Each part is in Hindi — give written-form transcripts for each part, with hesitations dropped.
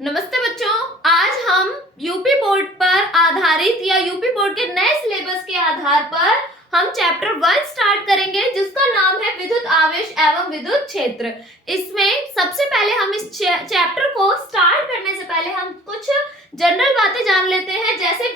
नमस्ते बच्चों, आज हम यूपी बोर्ड पर आधारित या यूपी बोर्ड के नए सिलेबस के आधार पर हम चैप्टर 1 स्टार्ट करेंगे, जिसका नाम है विद्युत आवेश एवं विद्युत क्षेत्र। इसमें सबसे पहले हम इस चैप्टर को स्टार्ट करने से पहले हम कुछ जनरल बातें जान लेते हैं, जैसे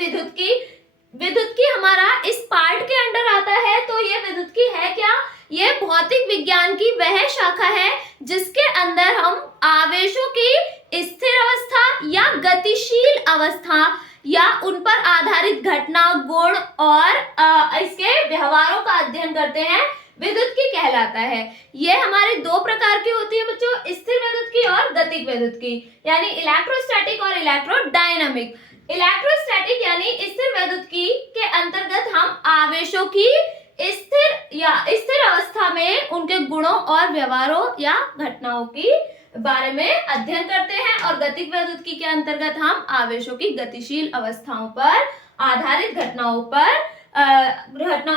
विद्युत की हमारा इस पार्ट के अंडर आता है। तो ये विद्युत की है क्या? ये भौतिक विज्ञान की वह शाखा है जिसके अंदर हम आवेशों की स्थिर अवस्था या गतिशील अवस्था या उन पर आधारित घटना, गुण और इसके व्यवहारों का अध्ययन करते हैं। विद्युत की कहलाता है। ये हमारे दो प्रकार की होती है बच्चों, स्थिर विद्युत की और गतिक विद्युत की, यानी इलेक्ट्रोस्टैटिक और इलेक्ट्रोडायनामिक। इलेक्ट्रोस्टैटिक यानी स्थिर विद्युत की के अंतर्गत हम आवेशों की स्थिर अवस्था में उनके गुणों और व्यवहारों या घटनाओं की बारे में अध्ययन करते हैं, और गतिक विद्युत के अंतर्गत हम आवेशों की गतिशील अवस्थाओं पर आधारित घटनाओं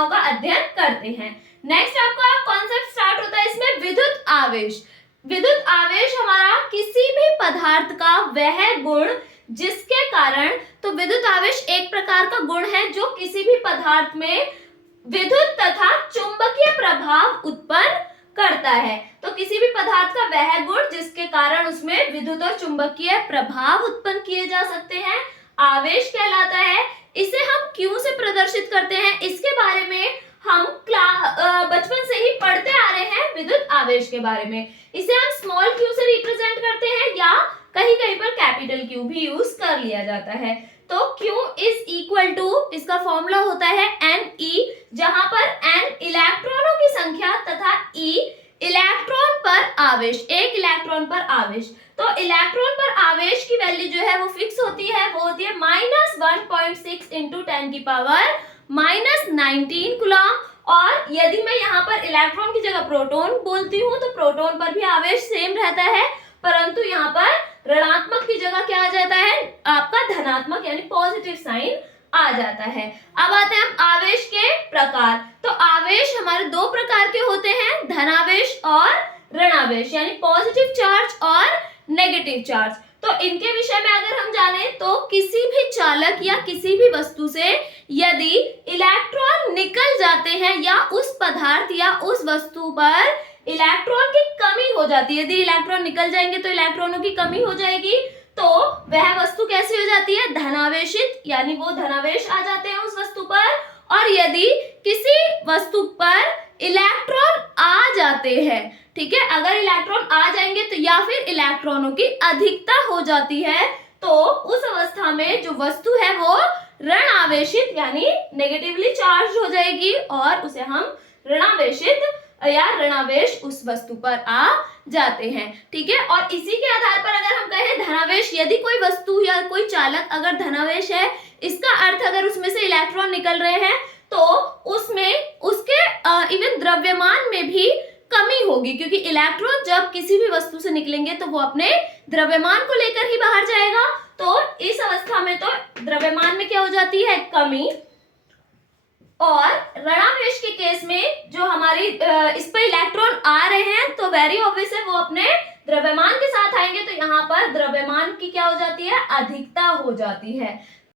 का अध्ययन करते हैं। नेक्स्ट आपका कॉन्सेप्ट स्टार्ट होता है इसमें विद्युत आवेश। विद्युत आवेश हमारा किसी भी पदार्थ का वह गुण जिसके कारण, तो विद्युत आवेश एक प्रकार का गुण है जो किसी भी पदार्थ में विद्युत तथा चुंबकीय प्रभाव उत्पन्न करता है। तो किसी भी पदार्थ का वह गुण जिसके कारण उसमें विद्युत और चुंबकीय प्रभाव उत्पन्न किए जा सकते हैं आवेश कहलाता है। इसे हम क्यों से प्रदर्शित करते हैं, इसके बारे में हम बचपन से ही पढ़ते आ रहे हैं विद्युत आवेश के बारे में। इसे हम स्मॉल क्यू से रिप्रेजेंट करते हैं या कहीं कहीं पर कैपिटल क्यू भी यूज कर लिया जाता है। तो Q इज इक्वल टू, इसका फॉर्मूला होता है Ne, जहां पर N इलेक्ट्रॉनों की संख्या तथा E इलेक्ट्रॉन पर आवेश, एक इलेक्ट्रॉन पर आवेश। तो इलेक्ट्रॉन पर आवेश की वैल्यू जो है वो फिक्स होती है, वो होती है -1.6 इंटू 10 की पावर -19 कूलम। और यदि मैं यहाँ पर इलेक्ट्रॉन की जगह प्रोटॉन बोलती हूँ तो प्रोटॉन पर भी आवेश सेम रहता है, परंतु यहाँ पर ऋणात्मक की जगह क्या आ जाता है, आपका धनात्मक यानी पॉजिटिव साइन आ जाता है। अब आते हैं हम आवेश के प्रकार। तो आवेश हमारे दो प्रकार के होते हैं, धनावेश और ऋणावेश, यानी पॉजिटिव चार्ज और नेगेटिव चार्ज। तो इनके विषय में अगर हम जाने तो किसी भी चालक या किसी भी वस्तु से यदि इलेक्ट्रॉन निकल जाते हैं या उस पदार्थ या उस वस्तु पर इलेक्ट्रॉन की कमी हो जाती है, यदि इलेक्ट्रॉन निकल जाएंगे तो इलेक्ट्रॉनों की कमी हो जाएगी, तो वह वस्तु कैसी हो जाती है, धनावेशित, यानी वो धनावेश आ जाते हैं उस वस्तु पर। और यदि किसी वस्तु पर इलेक्ट्रॉन आ जाते हैं, ठीक है, अगर इलेक्ट्रॉन आ जाएंगे तो या फिर इलेक्ट्रॉनों की अधिकता हो जाती है, तो उस अवस्था में जो वस्तु है वो ऋण आवेशित यानी नेगेटिवली चार्ज हो जाएगी और उसे हम ऋणावेशित या ऋणावेश उस वस्तु पर आ जाते हैं। ठीक है, और इसी के आधार पर अगर हम कहें धनावेश, यदि कोई वस्तु या कोई चालक अगर धनावेश है, इसका अर्थ अगर उसमें से इलेक्ट्रॉन निकल रहे हैं तो उसमें उसके इवन द्रव्यमान में भी कमी होगी, क्योंकि इलेक्ट्रॉन जब किसी भी वस्तु से निकलेंगे तो वो अपने द्रव्यमान को लेकर ही बाहर जाएगा। तो इस अवस्था में तो द्रव्यमान में क्या हो जाती है, कमी। और ऋणावेश के केस में जो हमारी इस पर इलेक्ट्रॉन आ रहे हैं तो वेरी ऑब्वियस है वो अपने द्रव्यमान के साथ आएंगे, तो यहाँ पर द्रव्यमान की क्या हो जाती है, अधिकता हो जाती है।